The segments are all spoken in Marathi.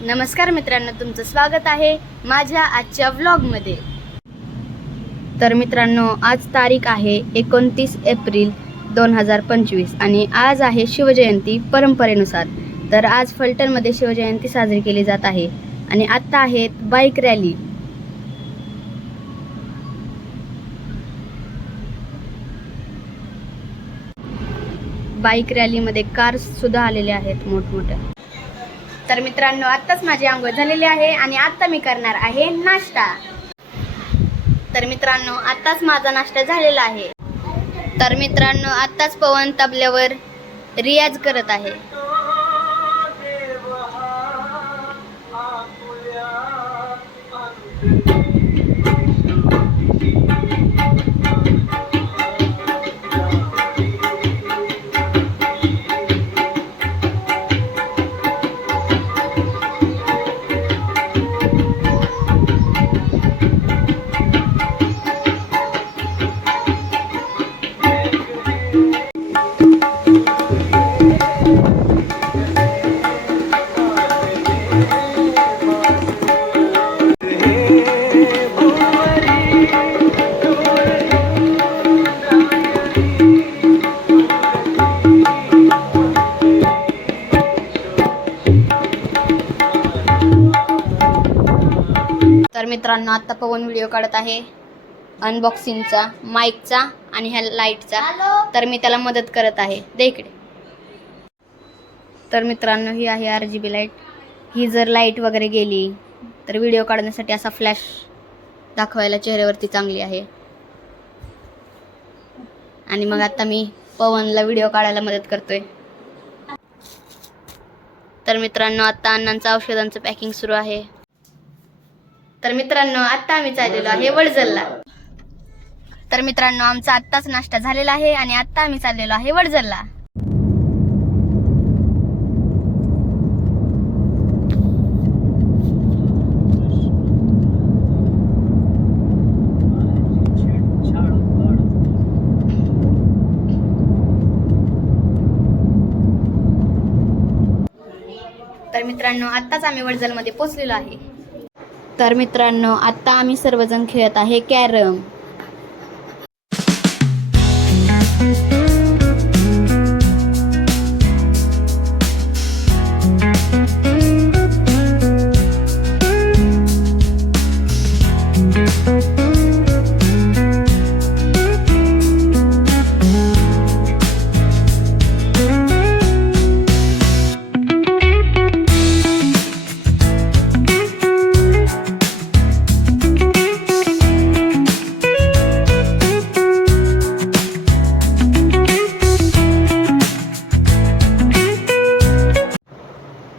नमस्कार मित्रांनो, तुमचं स्वागत आहे माझ्या आजच्या व्लॉगमध्ये। तर मित्रांनो, आज तारीख आहे 29 एप्रिल 2025 आणि आज आहे शिवजयंती परंपरेनुसार। तर आज फलटणमध्ये शिवजयंती साजरी केली जात आहे आणि आता आहे बाईक रॅली। बाईक रॅलीमध्ये कार्स सुद्धा आलेले आहेत मोठमोठ्या। तर मित्रांनो, आत्ताच माझी आंघोळ झालेली आहे आणि आता मी करणार आहे नाश्ता। तर मित्रांनो, आत्ताच माझा नाश्ता झालेला आहे। तर मित्रांनो, आत्ताच पवन तबल्यावर रियाज करत आहे। तर मित्रांनो, आता पवन व्हिडिओ काढत आहे अनबॉक्सिंगचा, माईकचा आणि ह्या लाईटचा। तर मी त्याला मदत करत आहे, दे इकडे। तर मित्रांनो, ही आहे RGB लाईट। ही जर लाईट वगैरे गेली तर व्हिडिओ काढण्यासाठी असा फ्लॅश दाखवायला चेहऱ्यावरती चांगली आहे। आणि मग आता मी पवनला व्हिडिओ काढायला मदत करतोय। तर मित्रांनो, आता अण्णांचं औषधांचं पॅकिंग सुरू आहे। तर मित्रांनो, आता आम्ही चाललेलो आहे वडजरला। तर मित्रांनो, आमचा आत्ताच नाश्ता झालेला आहे आणि आता आम्ही चाललेलो आहे वडजरला। तर मित्रांनो, आत्ताच आम्ही वडजरमध्ये पोहोचलेलो आहे। तर मित्रांनो, आता आम्ही सर्वजण खेळत आहे कॅरम।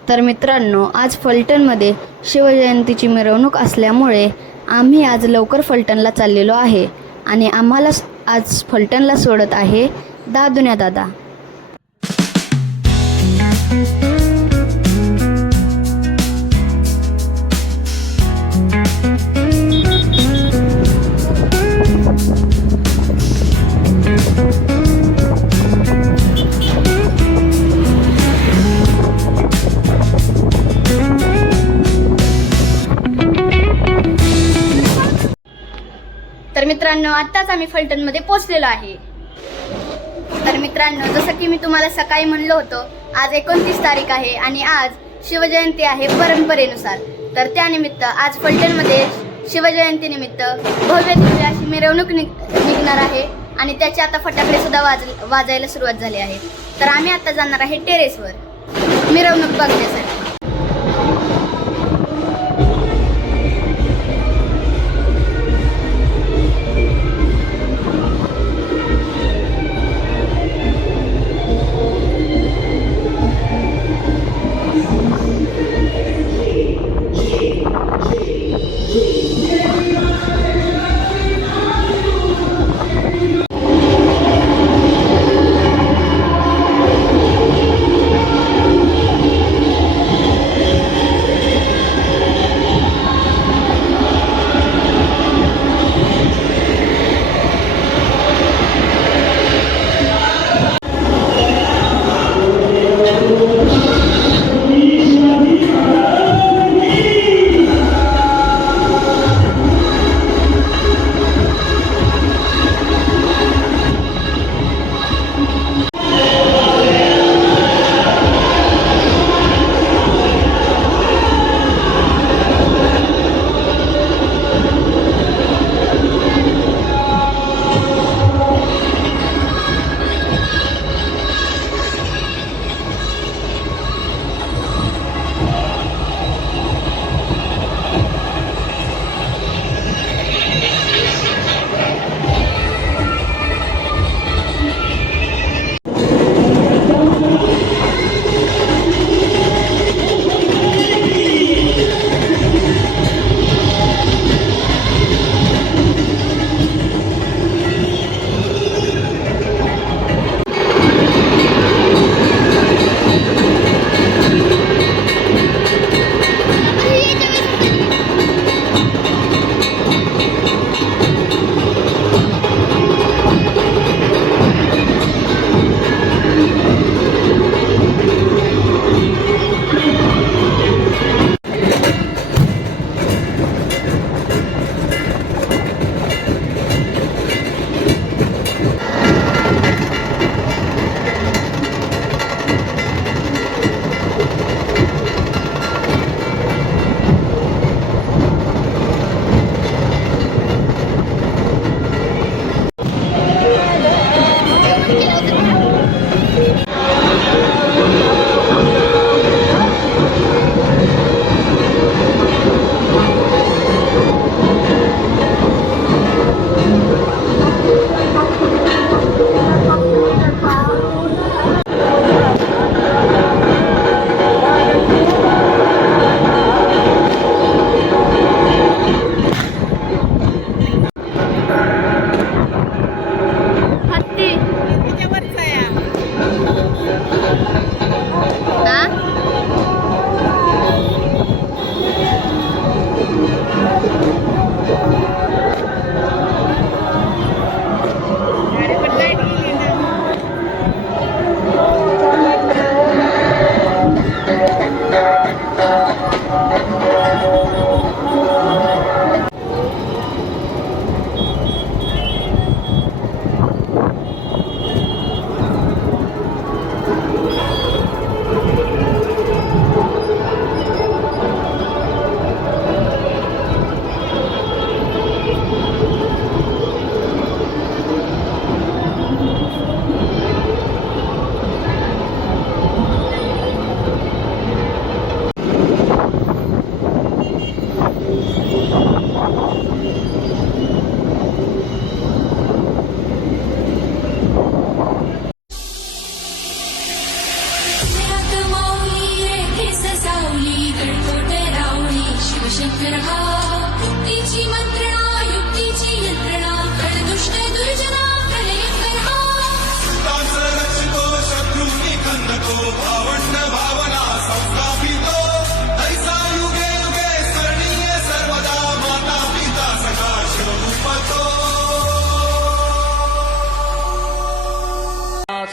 तर मित्रांनो, आज फलटणमध्ये शिवजयंतीची मिरवणूक असल्यामुळे आम्ही आज लवकर फलटणला चाललेलो आहे आणि आम्हाला आज फलटणला सोडत आहे दादुन्या दादा। तर मित्रांनो, आत्ताच आम्ही फलटणमध्ये पोहोचलेलो आहे। तर मित्रांनो, जसं की मी तुम्हाला सकाळी म्हणलं होतं, आज 29 तारीख आहे आणि आज शिवजयंती आहे परंपरेनुसार। तर त्यानिमित्त आज फलटणमध्ये शिवजयंतीनिमित्त भव्य दिव्य अशी मिरवणूक निघणार आहे आणि त्याचे आता फटाकडे सुद्धा वाजायला सुरुवात झाली आहे। तर आम्ही आता जाणार आहे टेरेसवर मिरवणूक बघण्यासाठी।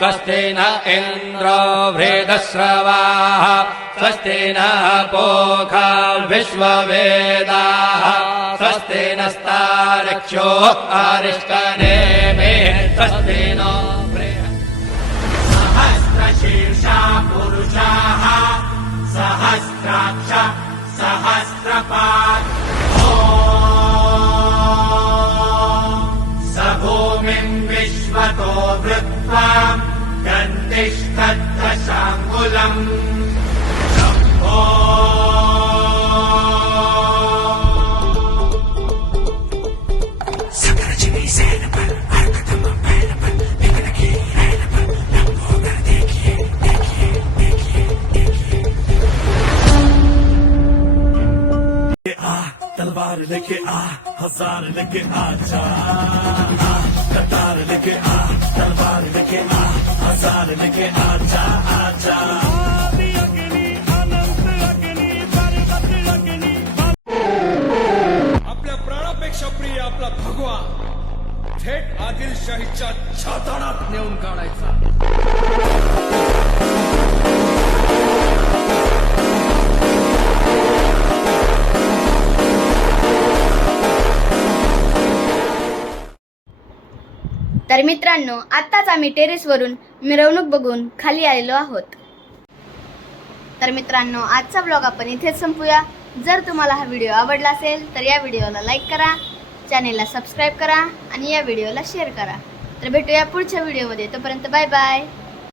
स्वस्ति न इन्द्रो वृद्धश्रवाः स्वस्ति नः पूषा विश्ववेदाः स्वस्ति नस्तार्क्ष्यो अरिष्टनेमिः स्वस्ति नो सहस्रशीर्षा पुरुषाः सहस्राक्ष सहस्रपात् स भूमिम् विश्वतो वृत्वा गन्तिष्ठद्दशाङ्गुलम् शम्भो तलवार लेके आ हजार लेके आजा कतार लेके आ तलवार लेके आ हजार लेके आजा आजा आपल्या प्राणापेक्षा प्रिय आपला भगवा थेट आदिलशाहीच्या छाताडात नेऊन काढायचा. तर मित्रांनो, आत्ताच आम्ही टेरेसवरून मिरवणूक बघून खाली आलेलो आहोत. तर मित्रांनो, आजचा ब्लॉग आपण इथेच संपूया. जर तुम्हाला हा व्हिडिओ आवडला असेल तर या व्हिडिओला लाईक करा, चॅनेलला सबस्क्राईब करा आणि या व्हिडिओला शेअर करा. तर भेटूया पुढच्या व्हिडिओमध्ये. तोपर्यंत बाय बाय.